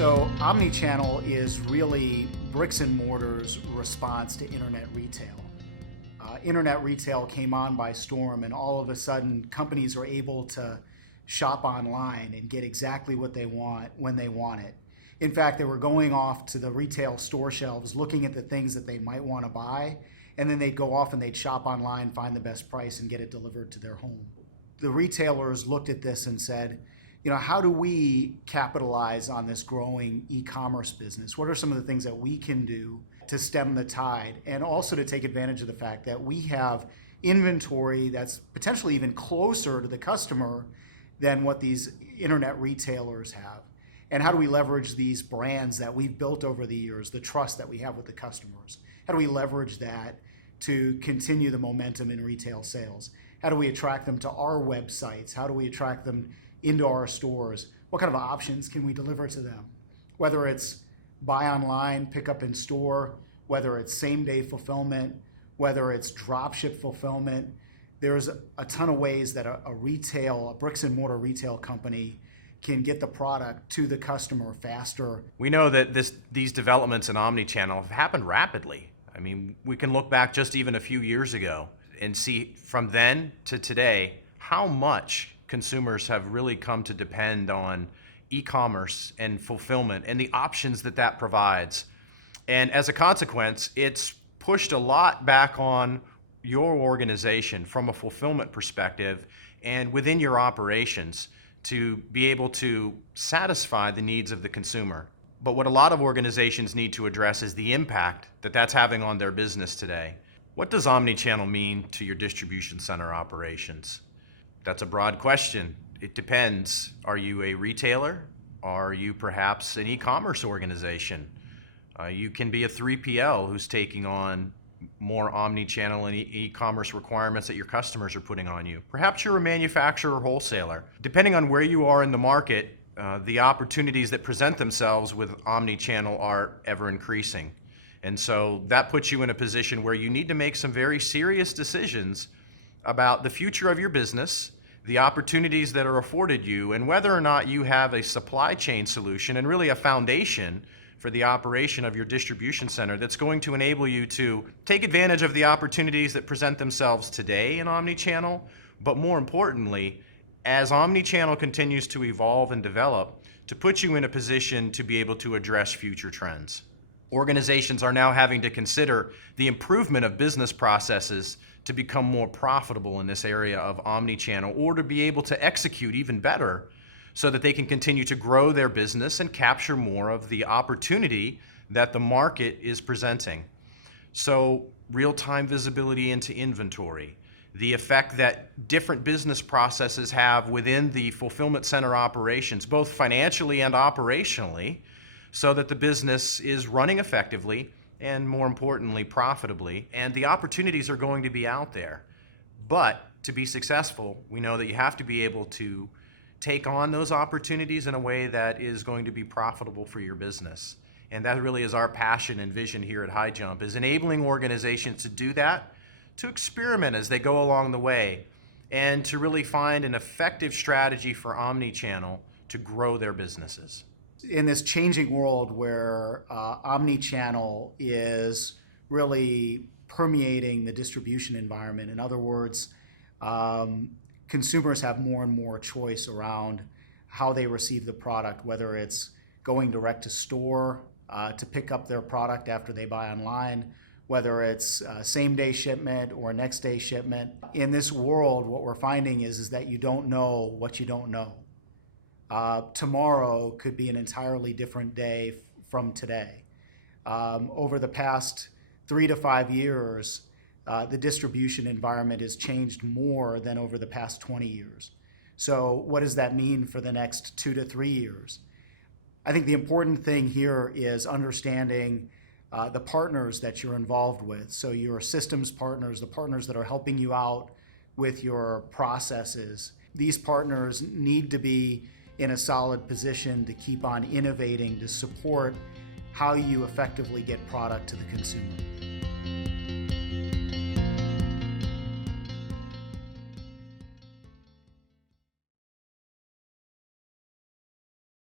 So omnichannel is really bricks and mortar's response to internet retail. Internet retail came on by storm, and all of a sudden companies are able to shop online and get exactly what they want when they want it. In fact, they were going off to the retail store shelves looking at the things that they might want to buy, and then they'd go off and they'd shop online, find the best price, and get it delivered to their home. The retailers looked at this and said, how do we capitalize on this growing e-commerce business? What are some of the things that we can do to stem the tide, and also to take advantage of the fact that we have inventory that's potentially even closer to the customer than what these internet retailers have? And how do we leverage these brands that we've built over the years, the trust that we have with the customers? How do we leverage that to continue the momentum in retail sales? How do we attract them to our websites? How do we attract them into our stores? What kind of options can we deliver to them? Whether it's buy online, pick up in store, whether it's same-day fulfillment, whether it's drop ship fulfillment, there's a ton of ways that a bricks and mortar retail company can get the product to the customer faster. We know that these developments in omnichannel have happened rapidly. I mean, we can look back just even a few years ago and see from then to today how much consumers have really come to depend on e-commerce and fulfillment and the options that provides. And as a consequence, it's pushed a lot back on your organization from a fulfillment perspective and within your operations to be able to satisfy the needs of the consumer. But what a lot of organizations need to address is the impact that that's having on their business today. What does omnichannel mean to your distribution center operations? That's a broad question. It depends. Are you a retailer? Are you perhaps an e-commerce organization? You can be a 3PL who's taking on more omni-channel and e-commerce requirements that your customers are putting on you. Perhaps you're a manufacturer or wholesaler. Depending on where you are in the market, the opportunities that present themselves with omni-channel are ever increasing. And so that puts you in a position where you need to make some very serious decisions about the future of your business, the opportunities that are afforded you, and whether or not you have a supply chain solution and really a foundation for the operation of your distribution center that's going to enable you to take advantage of the opportunities that present themselves today in omnichannel, but more importantly, as omnichannel continues to evolve and develop, to put you in a position to be able to address future trends. Organizations are now having to consider the improvement of business processes to become more profitable in this area of omnichannel, or to be able to execute even better so that they can continue to grow their business and capture more of the opportunity that the market is presenting. So real-time visibility into inventory, the effect that different business processes have within the fulfillment center operations, both financially and operationally, so that the business is running effectively and, more importantly, profitably, and the opportunities are going to be out there. But to be successful, we know that you have to be able to take on those opportunities in a way that is going to be profitable for your business. And that really is our passion and vision here at High Jump, is enabling organizations to do that, to experiment as they go along the way, and to really find an effective strategy for omnichannel to grow their businesses. In this changing world where omnichannel is really permeating the distribution environment, in other words, consumers have more and more choice around how they receive the product, whether it's going direct to store to pick up their product after they buy online, whether it's same-day shipment or next-day shipment. In this world, what we're finding is that you don't know what you don't know. Tomorrow could be an entirely different day from today. Over the past 3 to 5 years, the distribution environment has changed more than over the past 20 years. So what does that mean for the next 2 to 3 years? I think the important thing here is understanding the partners that you're involved with. So your systems partners, the partners that are helping you out with your processes. These partners need to be in a solid position to keep on innovating to support how you effectively get product to the consumer.